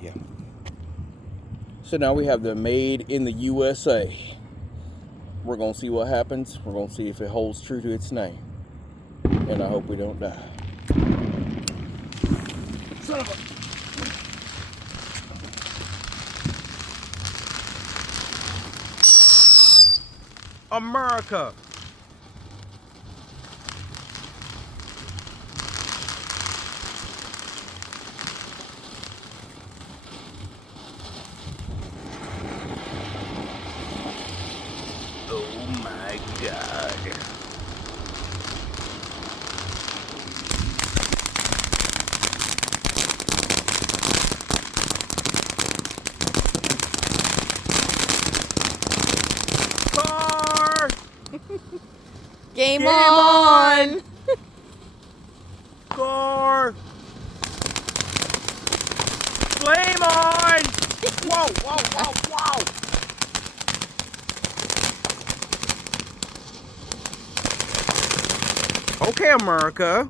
Yeah. So now we have the Made in the USA. We're going to see what happens. We're going to see if it holds true to its name. And I hope we don't die. Son of a... America! Oh my God. Car! Game on! Car! Flame on! Whoa, whoa, whoa, whoa! Okay, America.